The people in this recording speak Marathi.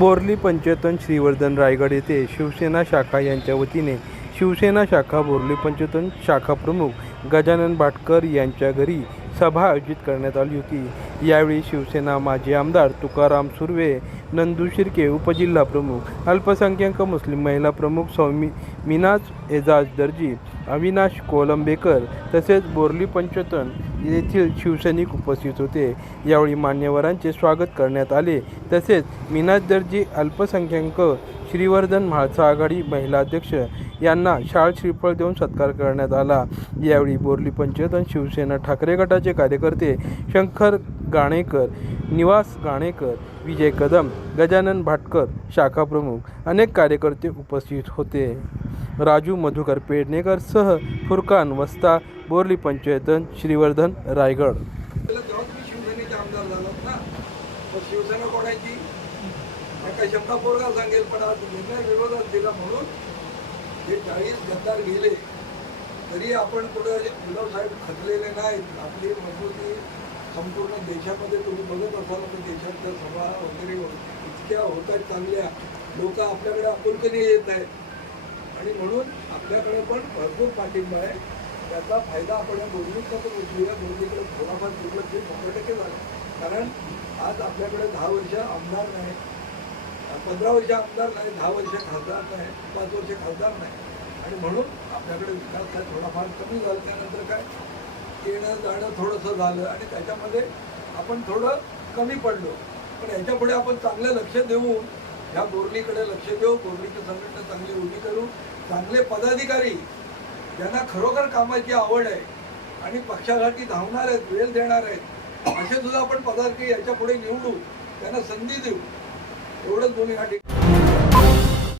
बोरली पंचतन श्रीवर्धन रायगड येथे शिवसेना शाखा यांच्या वतीने शिवसेना शाखा बोरली पंचतन शाखा प्रमुख गजानन भाटकर यांच्या घरी सभा आयोजित करण्यात आली होती. यावेळी शिवसेना माजी आमदार तुकाराम सुर्वे नंदू शिर्के उपजिल्हा प्रमुख अल्पसंख्याक मुस्लिम महिला प्रमुख सौमी मिनाज एजाज दर्जी अविनाश कोलंबेकर तसेच बोरली पंचतन येथील शिवसैनिक उपस्थित होते. यावेळी मान्यवरांचे स्वागत करण्यात आले. तसेच मिनाज दर्जी अल्पसंख्याक श्रीवर्धन म्हाळसा आघाडी महिला अध्यक्ष यांना शाळ श्रीफळ देऊन सत्कार करण्यात आला. यावेळी बोरली पंचतन शिवसेना ठाकरे गटाचे कार्यकर्ते शंकर गाणेकर निवास गाणेकर विजय कदम गजानन भाटकर शाखा प्रमुख अनेक कार्यकर्ते उपस्थित होते. राजू मधुकर पेडणेकरसह फुरकान वस्ता बोरली पंचायतन श्रीवर्धन रायगड. त्याला तेव्हा तुम्ही शिवसेनेचे आमदार झालात ना. मग शिवसेना कोणाची? मग काही शंका पोरगा सांगेल पण आज निर्णय विरोधात दिला म्हणून हे चाळीस गद्दार गेले. तरी आपण पुढे उद्धव साहेब खचलेले नाहीत. आपली मजबूती संपूर्ण देशामध्ये तुम्ही बघत असाल तर देशातल्या सभा वगैरे इतक्या होतात चांगल्या. लोक आपल्याकडे आपुलकीने येत आहेत आणि म्हणून आपल्याकडे पण भरपूर पाठिंबा आहे. त्याचा फायदा आपण या दोन्हीचा तर उचलूया दोन्हीकडे थोडाफार दुर्लक्ष शंभर टक्के झालं. कारण आज आपल्याकडे दहा वर्ष आमदार नाही. पंधरा वर्ष आमदार नाही दहा वर्ष खासदार नाही पाच वर्ष खासदार नाही. आणि म्हणून आपल्याकडे विकास काय थोडाफार कमी झाला. त्यानंतर काय? येणं जाणं थोडंसं झालं आणि त्याच्यामध्ये आपण थोडं कमी पडलो. पण याच्यापुढे आपण चांगलं लक्ष देऊन ह्या बोर्लीकडे लक्ष देऊ बोर्लीची संघटना चांगली उभी करू चांगले पदाधिकारी ज्यांना खरोखर कामाची आवड आहे आणि पक्षासाठी धावणार आहेत वेळ देणार आहेत असे सुद्धा आपण पदाधिकारी याच्यापुढे निवडू त्यांना संधी देऊ. एवढंच दोन्ही हा